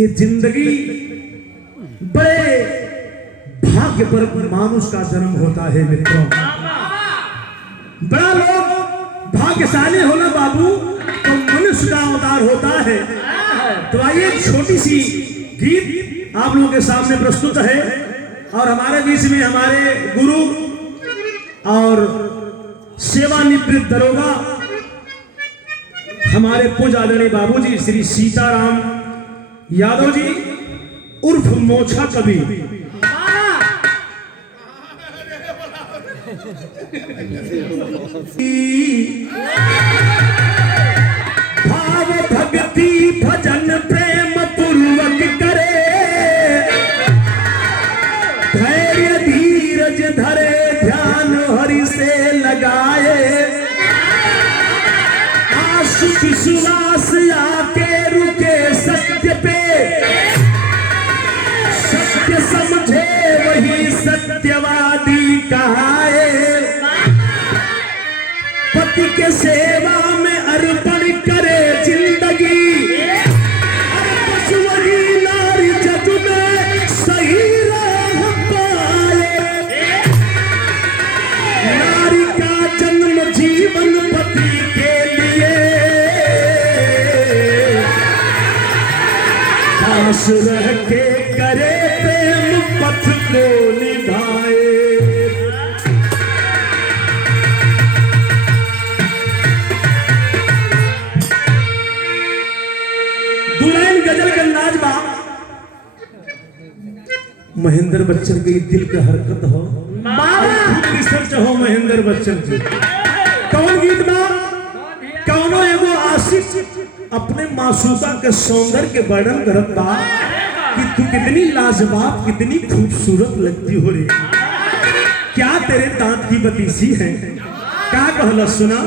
ये जिंदगी बड़े भाग्य पर मानुष का जन्म होता है मित्रों। बड़ा लोग भाग्यशाली होना बाबू तो मनुष्य का अवतार होता है। तो आइए एक छोटी सी गीत आप लोगों के सामने प्रस्तुत है और हमारे बीच में हमारे गुरु और सेवानिवृत्त दरोगा हमारे पूज्य आदरणीय बाबूजी श्री सीताराम यादव जी उर्फ मोछा कवि। भाव भक्ति भजन प्रेम पूर्वक करे, धैर्य धीरज धरे ध्यान हरि से लगाए, आशु विश्वास आके रुके सत्य पे, सत्य समझे वही सत्यवादी कहाए, पति के सेवा में अर्पण करे जिंदगी, बस वही नारी जग में सही राह पाए, नारी का जन्म जीवन पति के लिए, पास रह के करे प्रेम पथ को निभाए। दुल्हन गजल का नाजबा महेंद्र बच्चन के दिल का हरकत हो, रिसर्च हो महेंद्र बच्चन की। कौन गीत बा कौनो एगो आशिक अपने मासूका के सौंदर्य के वर्णन करत बा कि तू कितनी लाजवाब कितनी खूबसूरत लगती हो रे, क्या तेरे दांत की बतीसी है, क्या कहला सुना।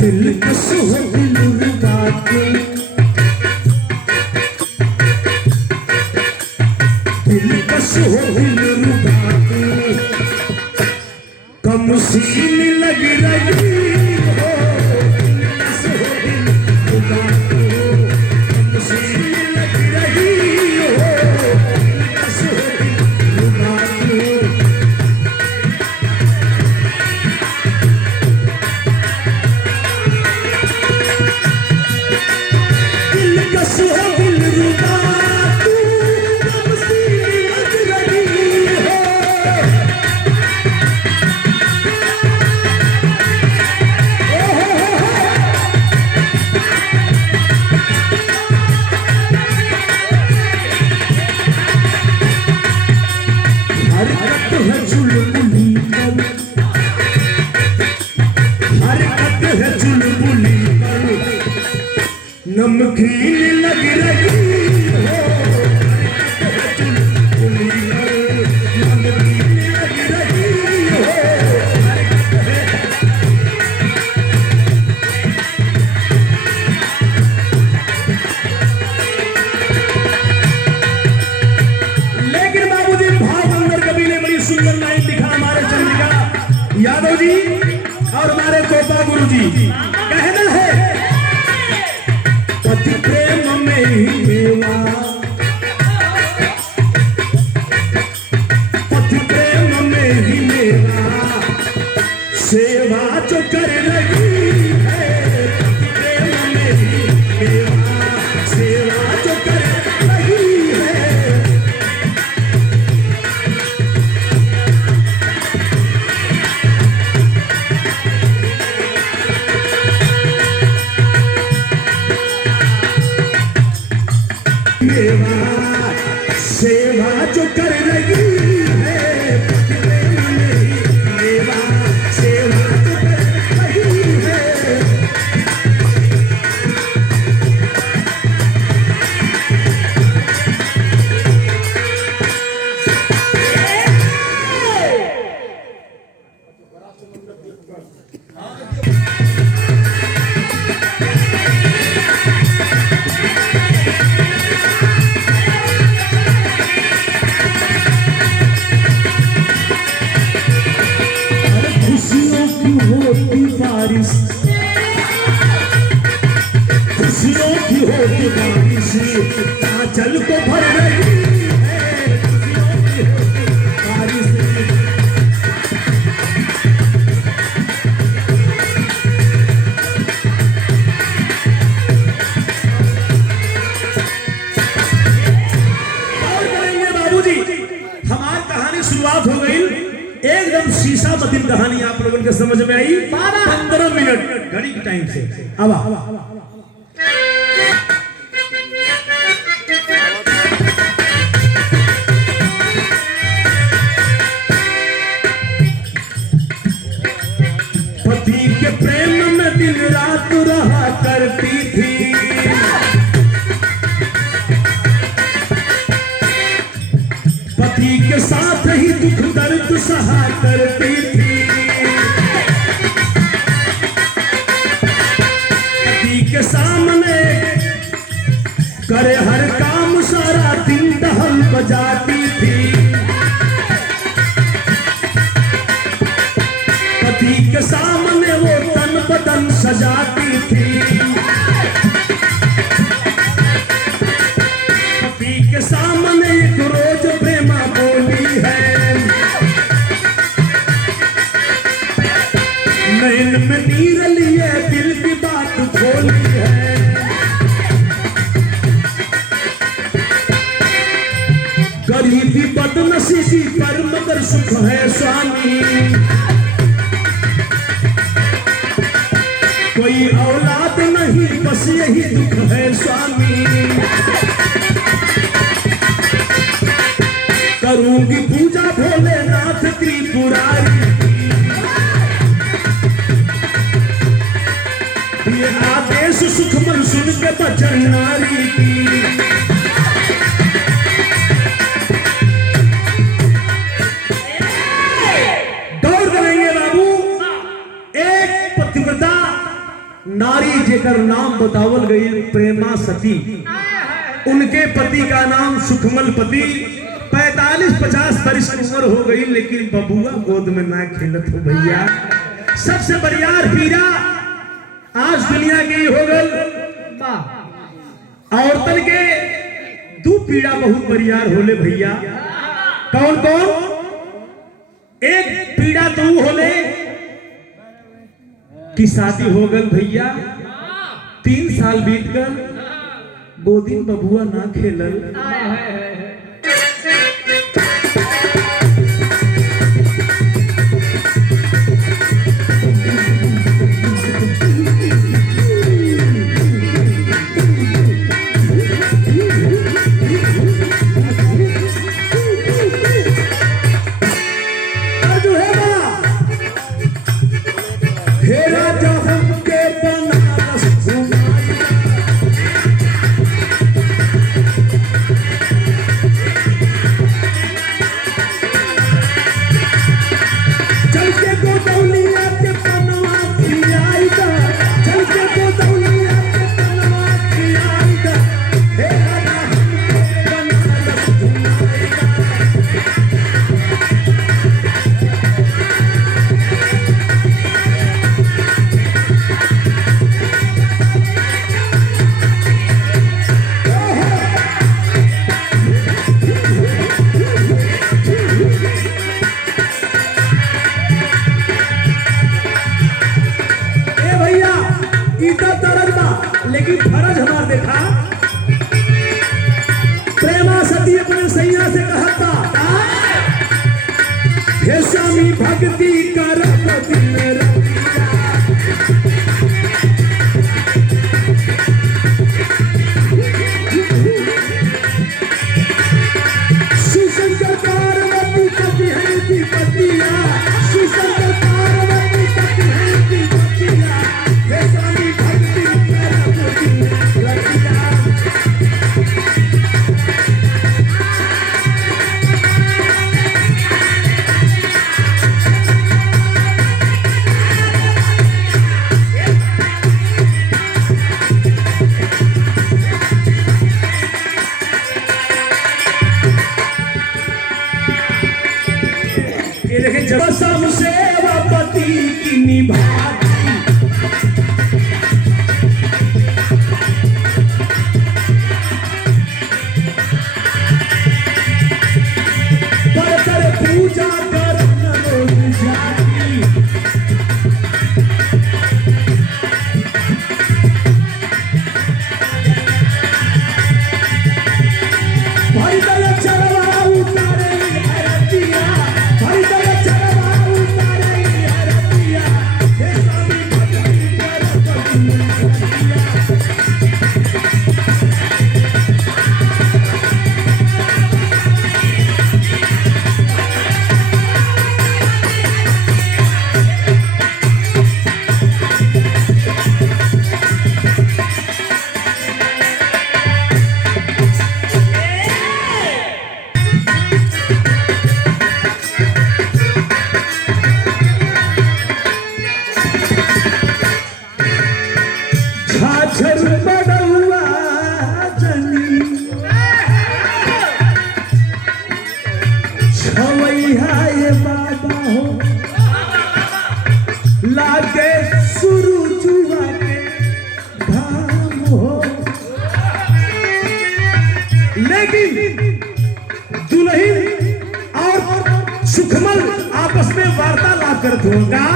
दिल कस हो दिल रुबा के, दिल कस हो दिल रुबा के, कम सीन लग रही हो, दिल कस हो दिल रुबा के, कम सीन लग रही हो, दिल कस हो दिल रुबा के। नमकीन लग रही हो, नमकीन लग रही हो, लेकिन बाबूजी भाव अंदर कवि ने बड़ी सुंदर लाइन लिखा हमारे चंद्रिका यादव जी और हमारे गोपा गुरु जी। कहना है पति प्रेम में ही मेवा, पति प्रेम में ही मेवा, सेवा जो कर रही है, पति प्रेम में ही मेवा, सेवा जो कर रही है। सेवा जो कर रही है, पति प्रेम में ही मेवा, सेवा जो कर रही होती बारिश, खुशियों की होती बारिश, आंचल को भर रही है खुशियों की होती बारिश। और करेंगे बाबूजी, हमारी कहानी शुरुआत हो गई एकदम शीशा मतीन कहानी आप लोगों के समझ में आई 15 मिनट घड़ी के टाइम से। अब पति के प्रेम में दिन रात रहा करती थी, पति के साथ ही दुख दर्द सहा करती थी, पति के सामने करे हर काम सारा दिन दहल बजाती थी, पति के सामने वो तन बदन सजाती थी, पति के सामने एक रोज प्रेमा बोली है, नैन में नीर लिए दिल की बात खोली है, गरीबी बदनसीबी पर मगर सुख है स्वामी, कोई औलाद नहीं बस यही दुख है स्वामी, करूंगी पूजा भोलेनाथ त्रिपुरारी, ये आदेश सुखमन सुन के बचन नारी की। गौर करेंगे बाबू, एक पतिव्रता नारी जेकर नाम बतावल गई प्रेमा सती, उनके पति का नाम सुखमल पति, 45-50 वर्ष की उम्र हो गई लेकिन बबुआ गोद में ना खेलत हो भैया। सबसे बरियार पीरा आज दुनिया की हो गल, औरतन के दो पीड़ा बहुत बरियार होले भैया। कौन कौन? एक पीड़ा तो होले की शादी हो गल भैया, 3 साल बीत गल, गोदी बबुआ ना खेलल, लेकिन फर्ज हमार देखा, प्रेमा सती अपने सैया से कहा था, हे स्वामी भक्ति कर दिन रतिया, शिवशंकर पार्वती पति है विपतिया, शिवशंकर पार्वती पति है विपतिया, हे स्वामी भक्ति कर दिन रतिया। अक्षर बड़ौआ जनी छवैया ये बाबा हो लागे सुरुजुआ के धाम हो। लेकिन दुल्हन और सुखमल आपस में वार्तालाप करते होगा।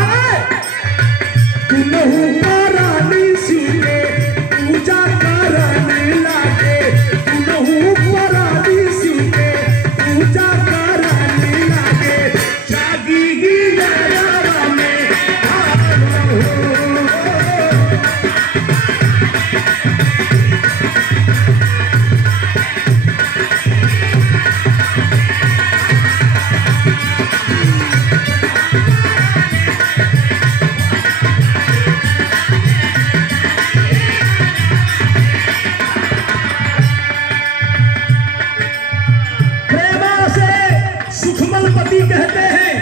तुनहु रानी शिव के पूजा करने लागे, तुनहु रानी शिव के पूजा करने लागे, जागी गिरा में कहते हैं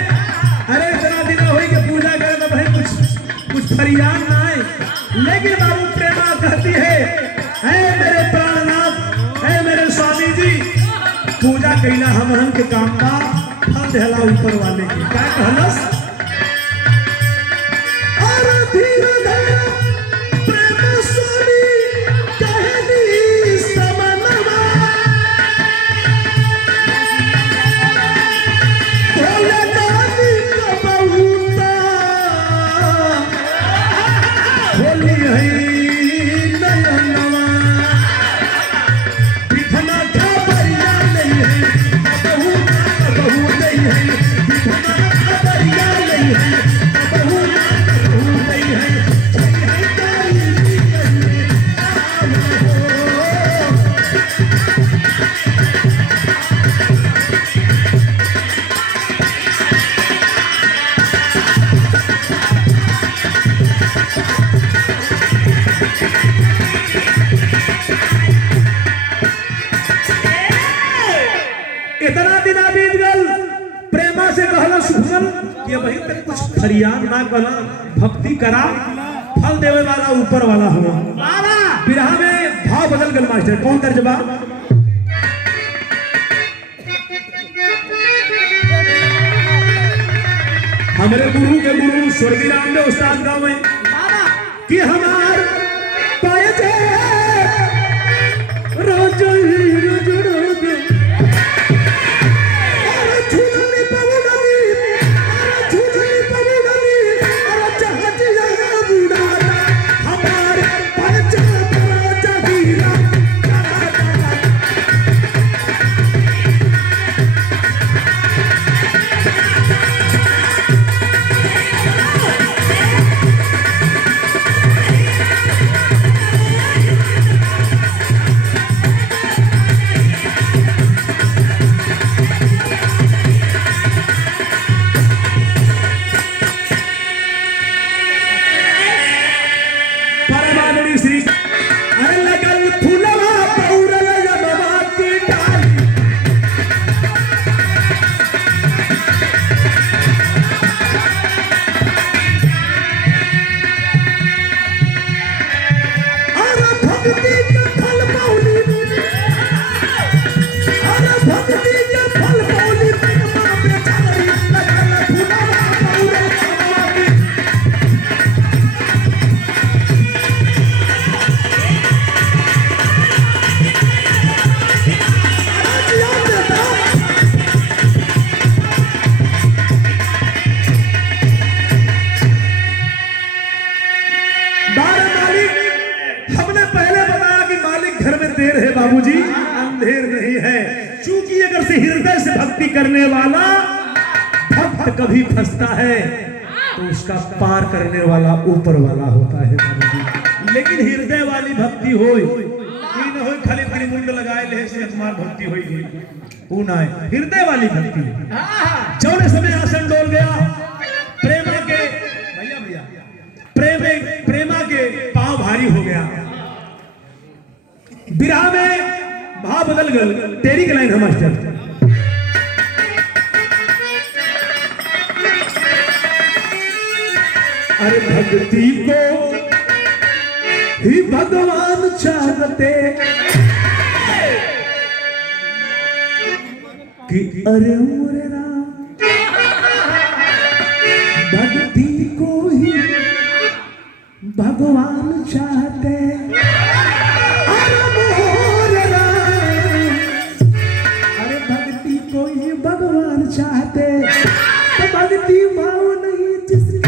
अरे इतना दिन हो कि पूजा करे तो भाई कुछ फरियाद ना आए। लेकिन बाबू प्रेमा कहती है मेरे प्राणनाथ, है मेरे स्वामी जी, पूजा कईला हम के काम का फल देला ऊपर वाले की। क्या कहलस? और धीरे धीरे प्रेम स्वामी कहनी समनवा, इतना दिन बीत गल। प्रेमा से कहला सुखमल कि भाई तक कुछ फरियाद ना कहला, भक्ति करा, फल देवे वाला ऊपर वाला हो। विरह में भाव बदल गल मास्टर। कौन तर्जबा? हमारे गुरु के गुरु स्वर्गीय रामदेव उस्ताद गाँव में कि हमार पाए रोज बाबूजी अंधेर नहीं है, चूंकि अगर से हृदय से भक्ति करने वाला भक्त कभी फंसता है तो उसका पार करने वाला ऊपर वाला होता है बाबूजी। लेकिन हृदय वाली भक्ति होई न होई खाली त्रिमुंड लगाए ले से कुमार भक्ति होई ऊ ना है। हृदय वाली भक्ति जौने समय आसन डोल गया प्रेमा के भैया प्रेमा के पांव भारी हो गया। विरह में भाव बदल गल। तेरी के लाइन है मास्टर। अरे भक्ति को ही भगवान चाहते कि अरे मोरे राम भक्ति को ही भगवान चाहते। अरे मोरे राम अरे भक्ति को ही भगवान चाहते तो भक्ति भाव नहीं जिसके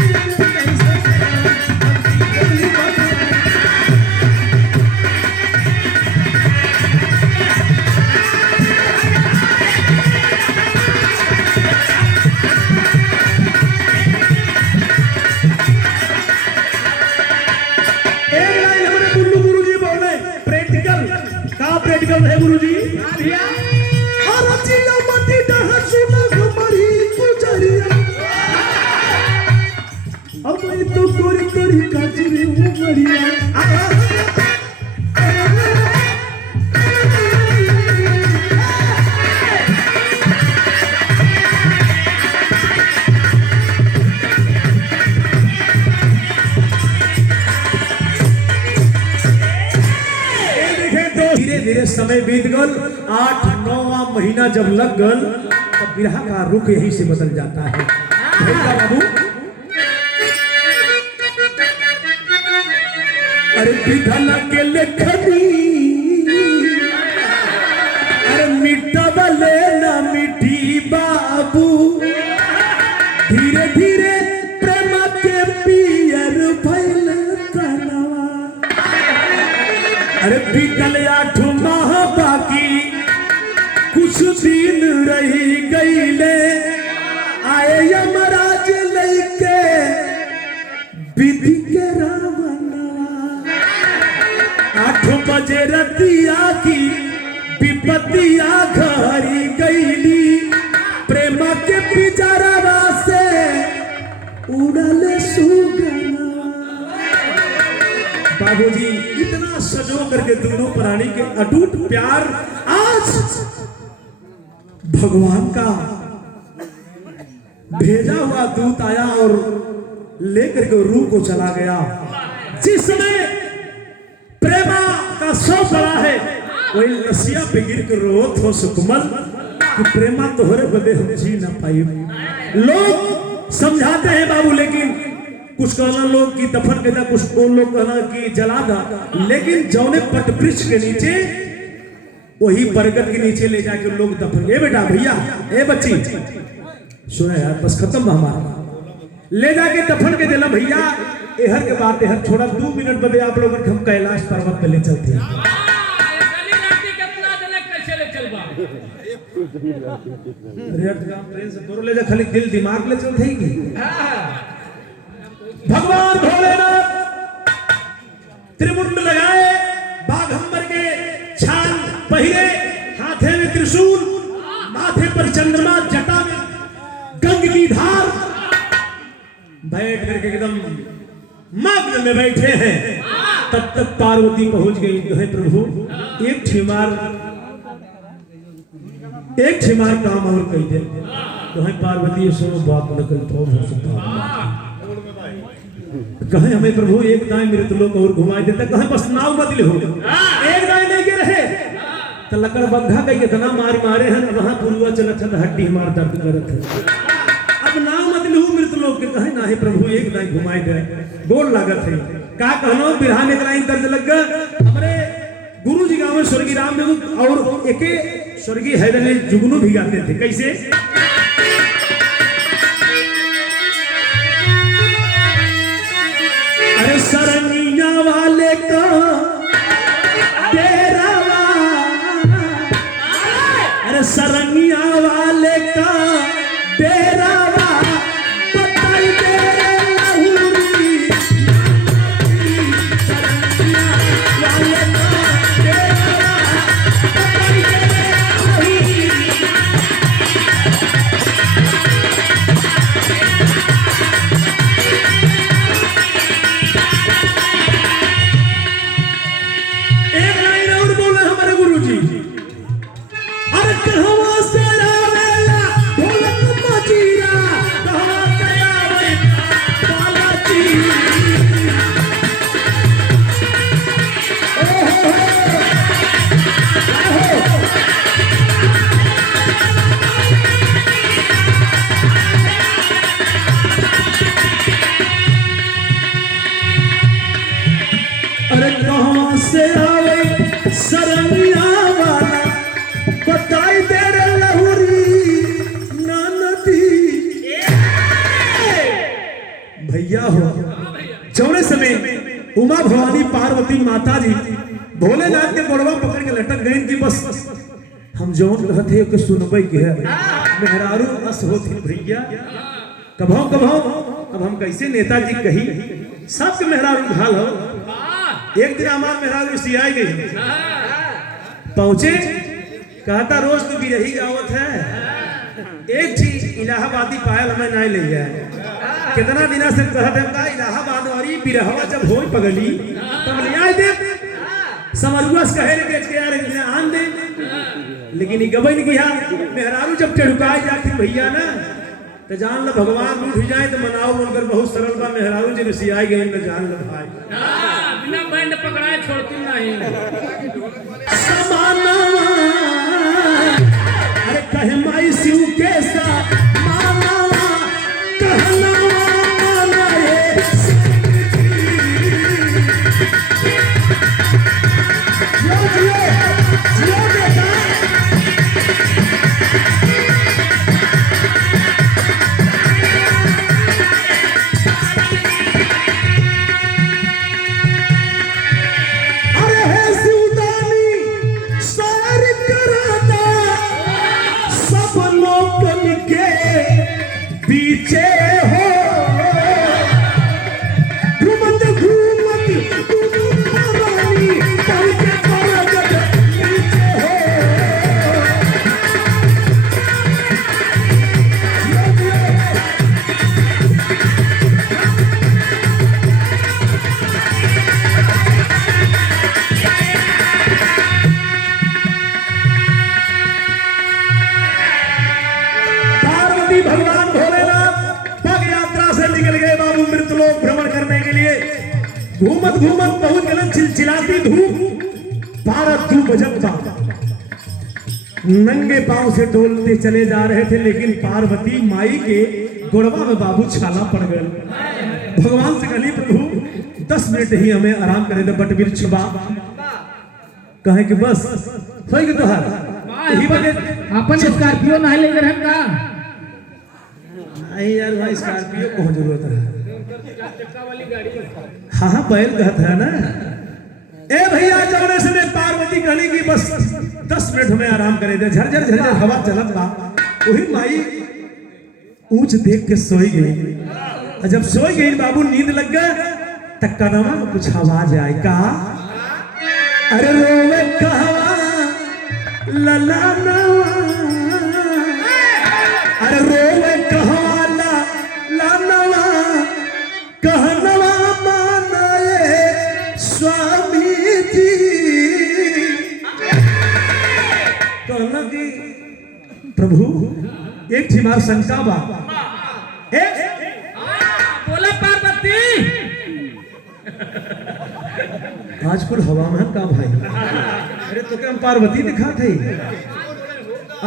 प्रैक्टिकल है गुरुजी। अब तो कोरी कोरी काजरी उमरिया धीरे समय बीत गल 8-9वां महीना जब लग गल तो बिरहा का रुख यहीं से बदल जाता है। बाबू अरे विधन के लेखनी अरे मिट्टा बले ना मिट्टी बाबू धीरे धीरे प्रेम के पियर फैल करवा। अरे बीतल 8 माह बाकी कुछ दिन रही गईले आए यमराज लैके विधि के रावणवा। 8 बजे रतिया की विपत्तिया घरी गईली प्रेम के पिजरवा से उड़ल सुगनवा। बाबूजी इतना सजो करके दोनों प्राणी के अटूट प्यार आज भगवान का भेजा हुआ दूत आया और लेकर के रूह को चला गया। जिस समय प्रेमा का सौ पड़ा है वही लसिया पे गिर कर रोत हो सुकमल कि प्रेमा तोहरे बदे हम जी ना पाई। लोग समझाते हैं बाबू लेकिन कुछ कहना लोग की दफन के दा कुछ और लोग कहना कि जला दा लेकिन जौने पट वृक्ष के नीचे वही बरगद के नीचे ले जाके लोग दफन। ए बेटा भैया ए बच्ची सुना यार बस खत्म हमारा ले जाके दफन के दिला भैया एहर के बात एहर छोड़ा 2 मिनट बदे आप लोग हम कैलाश पर्वत पे ले चलते हैं। ट्रेन से तोड़ ले जा खाली दिल दिमाग ले चलते ही भगवान भोलेनाथ त्रिमुंड लगाए बाघंबर के छाल पहिरे हाथे में त्रिशूल माथे पर चंद्रमा जटा में गंग की धार बैठ करके एकदम मग्न में बैठे हैं। तब तक पार्वती पहुंच गई है प्रभु एक ठिमार काम और कही दे तो है पार्वती सो बात न कल तो हो सकता कहे हमें प्रभु एक दाएं मृतलोक और घुमाई देता कहे बस नाव बदले हो एक दाएं लेके रहे तो लकड़ बंधा का इतना मारे हैं वहां पुरुआ चलत है हड्डी हमार दर्द करत है। अब नाव बदले हो मृतलोक के कहे ना है प्रभु एक दाएं घुमाई दे बोल लागत है का कहनो बिरहा में इतना दर्द लग गया। हमारे गुरु जी गांव में स्वर्गीय रामदेव और एके स्वर्गीय हैदर जुगनू भी गाते थे कैसे अरे सरनिया वाले का डेरावा अरे सरनिया वाले का डेरावा बताई तेरे लहुरी सरनिया वाले का डेरावा बताई तेरे लहुरी अरे कहाँ से आवे सरनिया वाला बताई दे रे लहुरी नदी। भैया हो जौने समय उमा भवानी पार्वती माता जी भोलेनाथ के गोड़वा पकड़ के लटक गई कि बस हम जौन कहते के सुनबे के है मेहरारू अस होती भैया कभो कभो अब हम कैसे नेताजी कही सबके मेहरारू घाल हो। एक दिन हमार मेहरारू सी आई गई पहुंचे कहता रोज तो भी रही गावत है एक चीज इलाहाबादी पायल हमें नहीं ले जाए कितना दिना से कहते हम का इलाहाबाद वाली बिरहवा जब हो पगली तब ले आए दे समरुआ से कहे बेच के यार एक आन दे लेकिन गबई नहीं किया मेहरारू जब टेढ़ुकाई जाती भैया ना तो जान लो भगवान उठ जाए तो मनाओ बोलकर बहुत सरल बा मेहरारू जी ऋषि आई गए तो जान लो भाई बिना बैंड पकड़ाए छोड़ती नहीं समानवा अरे कहे माई शिव के साथ मानवा कहनवा मानाए जियो जियो जियो बेटा पीछे हो घूमत घूमत रानी पहुंचे परगट पीछे हो पार्वती भगवान निकल गए बाबू मृतलोक भ्रमण करने के लिए घूमत घूमत पहुंच गए चिलचिलाती धूप 12 बजता नंगे पांव से डोलते चले जा रहे थे लेकिन पार्वती माई के गोड़वा में बाबू छाला पड़ गए। भगवान से कहली प्रभु 10 मिनट ही हमें आराम करे दे बट वृक्ष बा कहे कि बस होई के तोहार अपन स्कॉर्पियो नहीं ले रहे का नहीं यार भाई स्कॉर्पियो को जरूरत है हाँ हाँ बैल कहता है ना ए भैया जौने समय पार्वती कहली कि बस 10 मिनट हमें आराम करे दे झरझर झरझर हवा चलत बा वही माई ऊंच देख के सोई गई। जब सोई गई बाबू नींद लग गया तक कदमा में कुछ आवाज आई का अरे रोवे कहवा लला नवा अरे रोवे कहवा लानवा कहनवा मानाए स्वामी जी कहना कि प्रभु एक थी मार शंका बा बोला पार्वती आज कुल हवा में का भाई अरे तो क्या हम पार्वती दिखा थे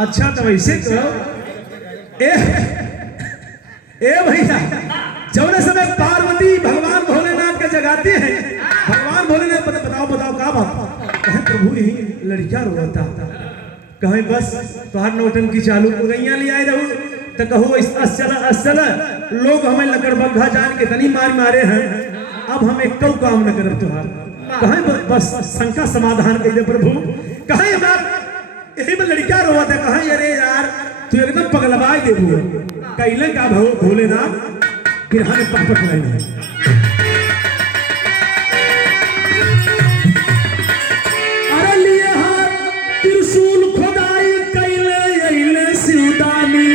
अच्छा तो वैसे करो ए भैया जौने समय पार्वती भगवान भोलेनाथ का जगाते हैं भगवान भोलेनाथ बताओ बताओ का बात कहे प्रभु ही लड़कियां रोता कहे बस तोहार नौटंकी चालू हो गईया ले आए रहू तो कहो असल लोग हमें लकड़बग्घा जान के तनी मारे हैं अब हम एक काम न करब तुहार कहे बस शंका समाधान कर दे प्रभु कहे यही में लड़कियां रोवत है कहे अरे यार तू एकदम पगलवाई देबू कैले का भोलेनाथ फिर हमें पापट नहीं अरे लिए हाथ त्रिशूल खोदाई कैले अइले शिवदानी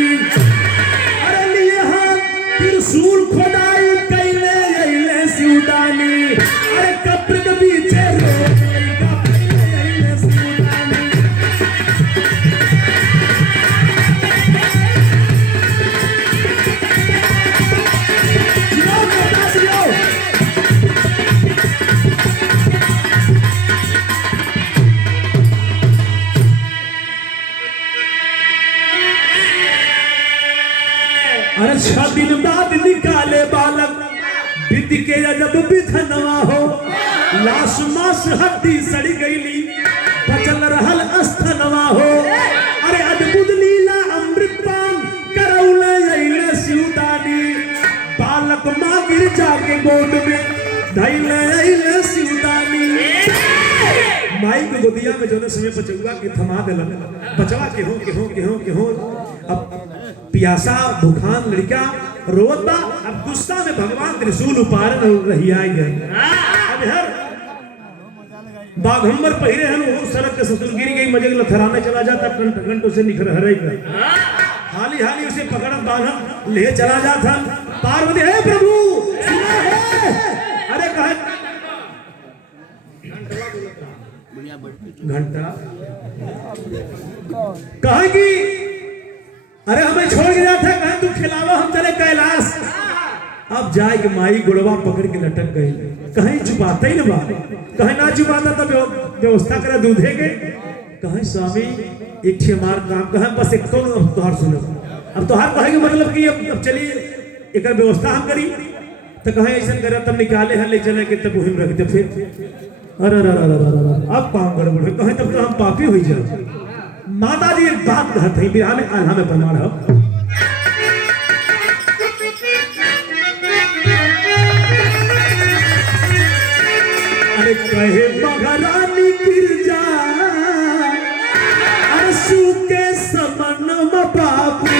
अरे लिए हाथ त्रिशूल खोदाई कैले अइले शिवदानी अरे कब्र के पीछे अरे 6 दिन बाद निकाले बालक विधि के जब विधनवा हो लाश मास हड्डी सड़ी गईली बचल रहल अस्थनवा हो अरे अद्भुत लीला अमृत पान करौले अइले शिवदानी बालक माँ गिर जाके गोद में धैले अइले शिवदानी माई के गोदिया में जो समय बचुआ के थमा दिलन बचवा के हो अब पियासा भूखान लड़का रोता अब गुस्सा में भगवान त्रिशूल उपार रही आई गए अब हर बाघंबर पहिरे हन वो सड़क के ससुर गिर गई मजे लथराने चला जाता घंटों से निखर हरे हाली हाली उसे पकड़ बांधन ले चला जाता पार्वती है प्रभु सुना है अरे कहे घंटा कहेगी अरे हमें छोड़ के जाता कहे तू खिलावा हम चले कैलाश अब जाए कि माई गुड़वा पकड़ के लटक गई कहीं छुपाते ही ना बात कहीं ना छुपाता तब व्यवस्था करे दूधे के कहीं स्वामी एक छे मार काम कहे बस एक तो तोहर सुनो अब तोहर कहे के मतलब कि अब चलिए एक व्यवस्था हम करी तो कहे ऐसा करे तब निकाले हैं ले चले के तब वही रखते फिर अरे अब काम गड़बड़ कहे तब तो हम पापी हो जाए माता जी एक बात कहते हैं बिहार में आल्हा में प्रमाण है अरे कहे महारानी गिरजा अरसू के समन बाबू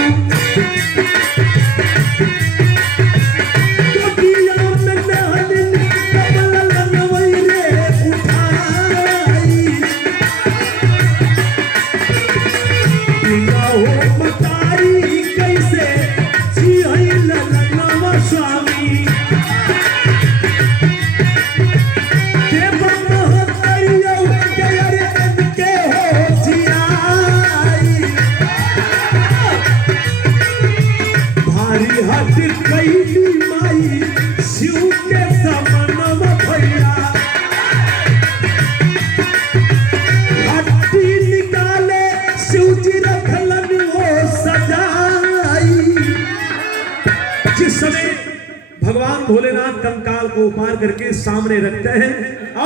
भगवान भोलेनाथ कंकाल को उपार करके सामने रखते हैं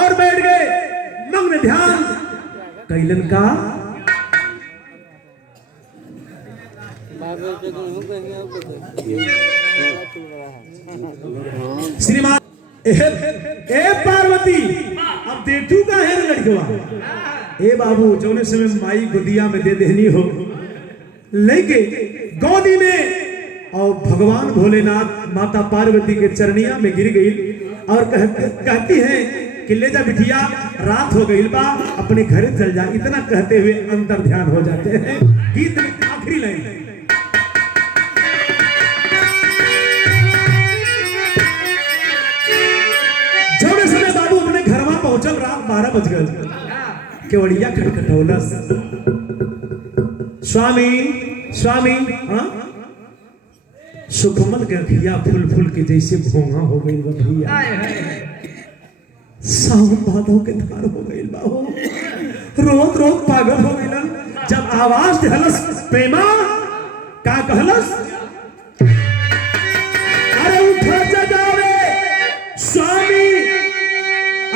और बैठ गए मग्न ध्यान कैलन का श्रीमान ए पार्वती अब देखू का है लड़कवा ए बाबू जौने समय माई गोदिया में दे देनी हो लेके गोदी में और भगवान भोलेनाथ माता पार्वती के चरनिया में गिर गई और कहती है कि ले जा बिटिया रात हो गई बा अपने घर चल जा इतना कहते हुए अंतर ध्यान हो जाते हैं गीत में आखिरी लाइन जौने समय बाबू अपने घर में पहुंचल रात 12 बज गए केवड़िया खटखटौलस स्वामी स्वामी हाँ सुकमल के अखिया फूल फूल के जैसे भोंगा हो गई भैया सावन भादों के धार हो गई बाबू रोत रोत पागल हो गई जब आवाज दिहलस प्रेमा का कहलस अरे उठा जगावे स्वामी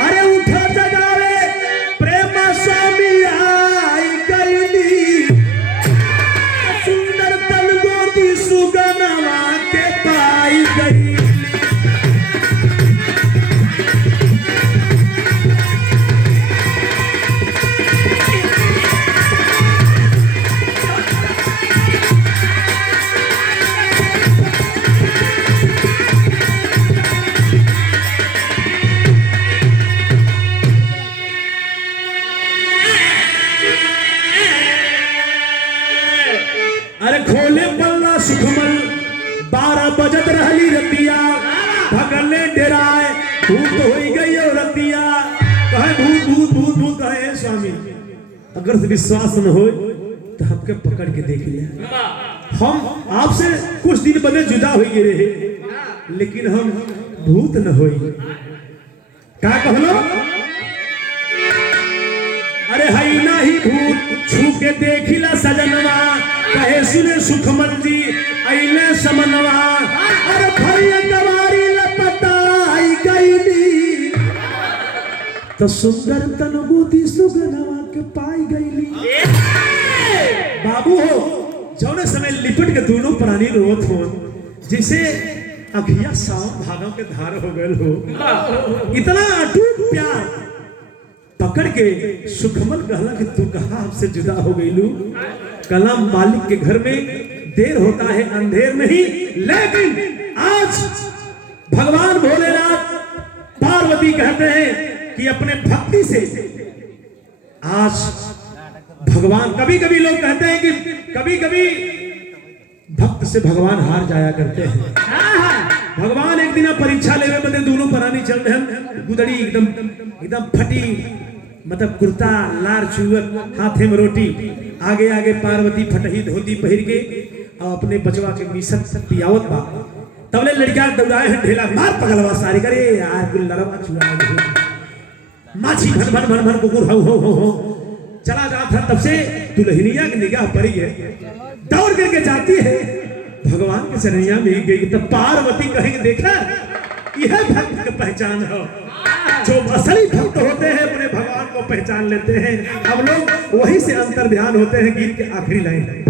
अरे उठा जगावे प्रेमा स्वामी आई गई सुंदर तन गोदी सुगनवा के पाई गई अरे खोले पल्ला सुखमल 12 बजत रहली रतिया भगले डेराए भूत हो गई रतिया कहे भूत भूत भूत भूत कहे स्वामी अगर से विश्वास न हो तो हमके पकड़ के देख लिया हम आपसे कुछ दिन बने जुदा हो गए रहे लेकिन हम भूत न होई का कहलो अरे हई नाही भूत छू के देखिला सजनवा कहे सुने सुखमन जी अइले समनवा अरे भैया गवारी लपटाई गईली तो सुंदर तनुगोती सुगनवा के पाई गईली। बाबू हो जौने समय लिपट के दोनों प्राणी रोवत हो जिसे अखिया सावन भागों के धार हो गए हो। इतना अटूट प्यार पकड़ के सुखमल कहला कि तू कहा हमसे जुदा हो गई लू। कलम मालिक के घर में देर होता है अंधेर नहीं, लेकिन आज भगवान भोलेनाथ पार्वती कहते हैं कि अपने भक्ति से आज भगवान, कभी कभी लोग कहते हैं कि कभी कभी भक्त से भगवान हार जाया करते हैं। भगवान एक दिन परीक्षा लेवे बदे दोनों प्राणी चल रहे हैं, गुदड़ी एकदम एकदम फटी, मतलब कुर्ता लार चुअत, हाथे में रोटी, आगे आगे पार्वती फटही धोती पहिर के और अपने बचवा के मिशन पियावत बा। तबले लड़का दौड़ाए हैं ढेला मार पगलवा सारी करे यार कुल लरवा छुआ माछी भन भन भन भन कुकुर हो चला जाता था। तब से दुल्हनिया की निगाह पड़ी है, दौड़ करके जाती है भगवान के चरनिया में गई। तब पार्वती कहेंगे देखा यह भक्त की पहचान है, जो असली भक्त होते हैं अपने भगवान को पहचान लेते हैं। अब लोग वहीं से अंतर ध्यान होते हैं। गीत के आखिरी लाइन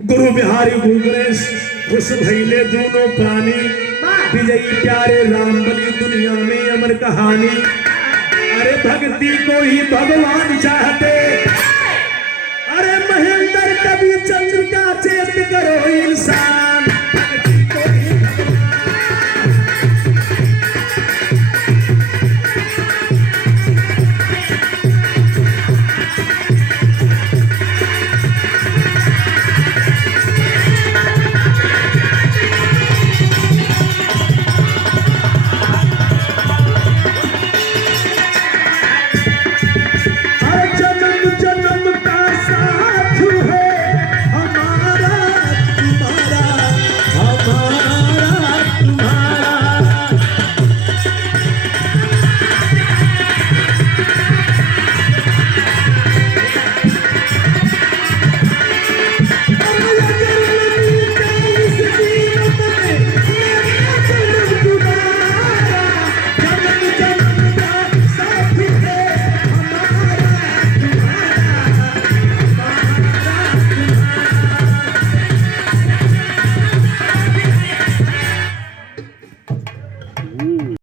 गुरु बिहारी गुरु गणेश खुश भइले दोनों प्राणी, विजयी प्यारे राम बनी दुनिया में अमर कहानी। अरे भक्ति को ही भगवान चाहते